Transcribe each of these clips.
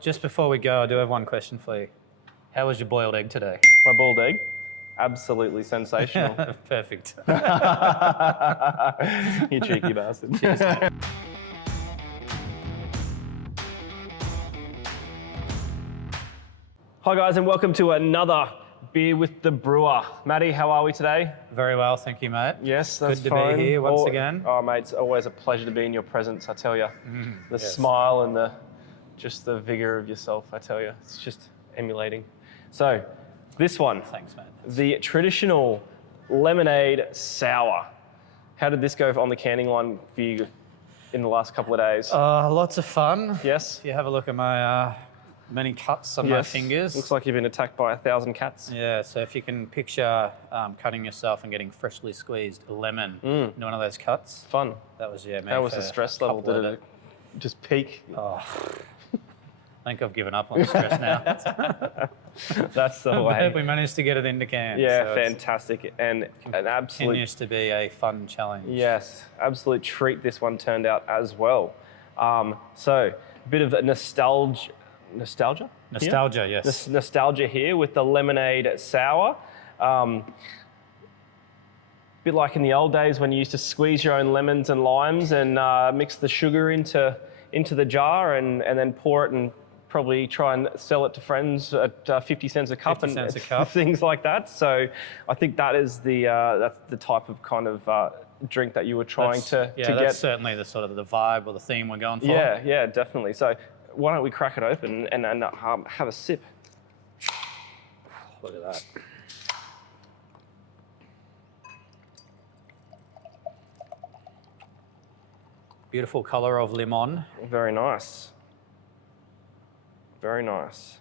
Just before we go, I do have one question for you. How was your boiled egg today? My boiled egg, absolutely sensational. Perfect. You cheeky bastard. Cheers, mate. Hi guys, and welcome to another Beer with the Brewer. Matty, how are we today? Very well, thank you, mate. Yes, that's Good to fine. be here once again. Oh, mate, it's always a pleasure to be in your presence, I tell you. The yes. smile and the vigor of yourself, I tell you. It's just emulating. So, this one. Thanks, mate. The traditional lemonade sour. How did this go on the canning line for you in the last couple of days? Lots of fun. Yes? If you have a look at my many cuts on my fingers. Looks like you've been attacked by 1,000 cats. Yeah, so if you can picture cutting yourself and getting freshly squeezed lemon in one of those cuts. Fun. That was, yeah, me. How was the stress level? Did it just peak? Oh, I think I've given up on the stress now. That's the way. But we managed to get it into can. Yeah, so fantastic. And an absolute... continues to be a fun challenge. Yes, absolute treat this one turned out as well. So, a bit of nostalgia? Nostalgia, yes. Nostalgia here with the lemonade sour. Bit like in the old days when you used to squeeze your own lemons and limes and mix the sugar into the jar and then pour it and probably try and sell it to friends at 50 cents a cup and things like that. So I think that is that's the type of kind of drink that you were trying to get. That's certainly the sort of the vibe or the theme we're going for. Yeah, definitely. So why don't we crack it open and have a sip? Look at that. Beautiful colour of lemon. Very nice. Very nice.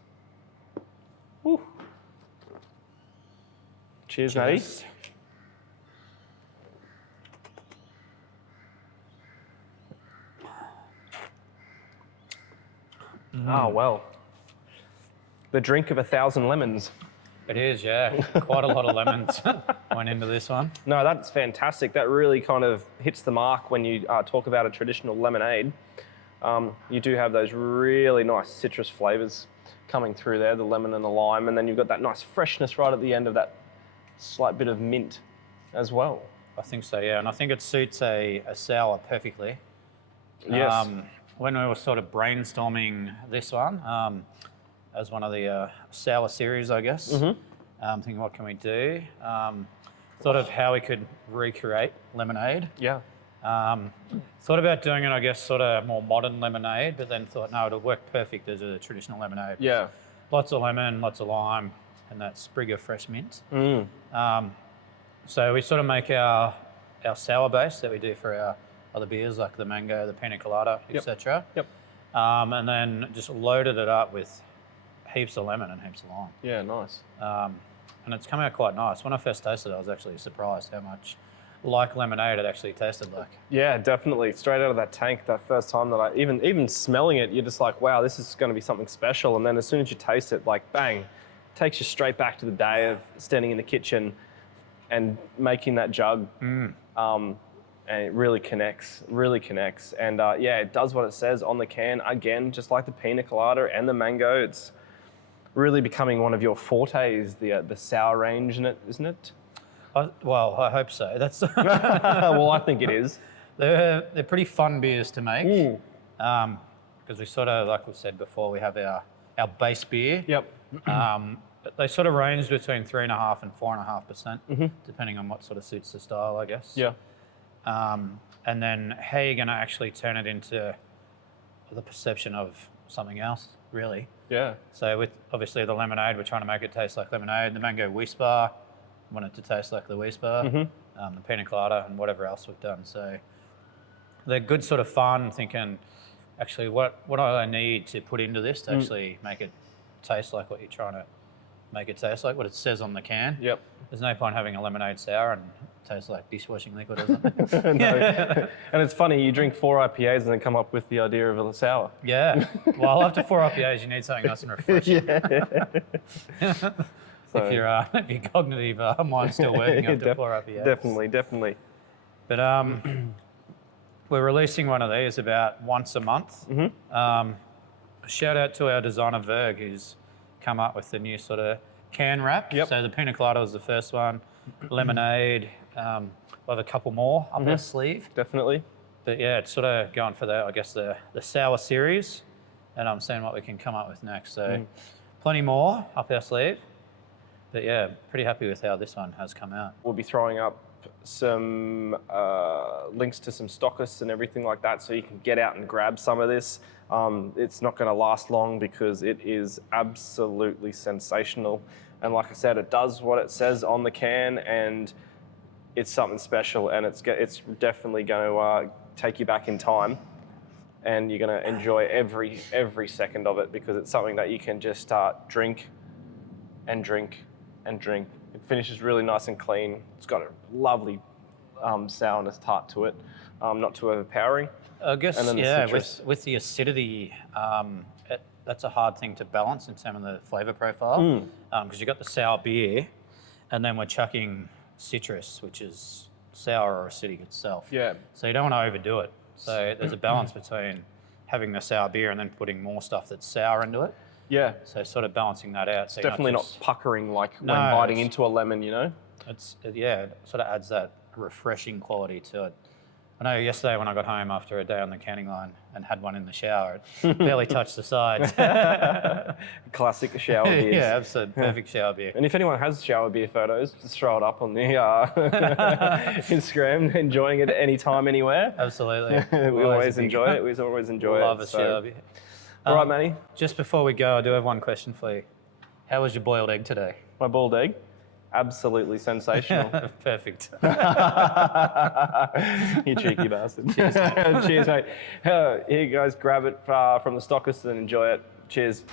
Woo. Cheers, Matty. Ah, well. The drink of 1,000 lemons. It is, yeah. Quite a lot of lemons went into this one. No, that's fantastic. That really kind of hits the mark when you talk about a traditional lemonade. You do have those really nice citrus flavours coming through there, the lemon and the lime, and then you've got that nice freshness right at the end of that slight bit of mint as well. I think so, yeah. And I think it suits a sour perfectly. Yes. When we were sort of brainstorming this one, as one of the sour series, I guess, thinking what can we do? Thought of how we could recreate lemonade. Yeah. Thought about doing it, I guess, sort of more modern lemonade, but then thought, no, it'll work perfect as a traditional lemonade. Yeah. Lots of lemon, lots of lime, and that sprig of fresh mint. So we sort of make our sour base that we do for our other beers, like the mango, the pina colada, etc. Yep. And then just loaded it up with heaps of lemon and heaps of lime. Yeah, nice. And it's come out quite nice. When I first tasted it, I was actually surprised how much like lemonade it actually tasted like. Yeah, definitely. Straight out of that tank, that first time that I, even smelling it, you're just like, wow, this is going to be something special. And then as soon as you taste it, like bang, takes you straight back to the day of standing in the kitchen and making that jug. And it really connects, And yeah, it does what it says on the can. Again, just like the pina colada and the mango, it's really becoming one of your fortes, the sour range in it, isn't it? Well, I hope so. That's well, I think it is. They're pretty fun beers to make. Because we sort of, like we said before, we have our base beer. Yep. They sort of range between 3.5% and 4.5%, depending on what sort of suits the style, I guess. Yeah. And then how you're going to actually turn it into the perception of something else, really. Yeah. So with obviously the lemonade, we're trying to make it taste like lemonade. The mango whisper, want it to taste like the whisper. The pina colada and whatever else we've done. So they're good sort of fun, thinking, actually, what do I need to put into this to actually make it taste like what you're trying to make it taste like, what it says on the can. Yep. There's no point having a lemonade sour and it tastes like dishwashing liquid, isn't it? No. And it's funny, you drink 4 IPAs and then come up with the idea of a sour. Yeah. Well, after 4 IPAs, you need something nice and refreshing. If your cognitive mind's still working after 4 IPAs. Definitely. But we're releasing one of these about once a month. shout out to our designer Verg, who's come up with the new sort of can wrap. Yep. So the pina colada was the first one. Lemonade. We'll have a couple more up our sleeve. Definitely. But yeah, it's sort of going for the, I guess, the sour series, and I'm seeing what we can come up with next. So plenty more up our sleeve. But yeah, pretty happy with how this one has come out. We'll be throwing up some links to some stockists and everything like that, so you can get out and grab some of this. It's not going to last long because it is absolutely sensational. And like I said, it does what it says on the can, and it's something special, and it's definitely going to take you back in time, and you're going to enjoy every second of it, because it's something that you can just drink and drink and drink. It finishes really nice and clean. It's got a lovely sourness tart to it, not too overpowering. I guess, And then the yeah, citrus. with the acidity, that's a hard thing to balance in terms of the flavour profile, because you've got the sour beer, and then we're chucking citrus, which is sour or acidic itself. Yeah. So you don't want to overdo it. So there's a balance between having the sour beer and then putting more stuff that's sour into it. Yeah. So sort of balancing that out. So you're Definitely not just- puckering like when No, biting it's- into a lemon, you know? it sort of adds that refreshing quality to it. I know yesterday when I got home after a day on the canning line and had one in the shower, it barely touched the sides. Classic shower beers. Yeah, absolute perfect shower beer. And if anyone has shower beer photos, just throw it up on the Instagram, enjoying it at any time, anywhere. Absolutely. We always enjoy it. We always enjoy Love it. a So. shower beer. All right, Manny. Just before we go, I do have one question for you. How was your boiled egg today? My boiled egg, absolutely sensational. Perfect. You cheeky bastard. Cheers, mate. Cheers, mate. Here you guys, grab it from the stockist and enjoy it. Cheers.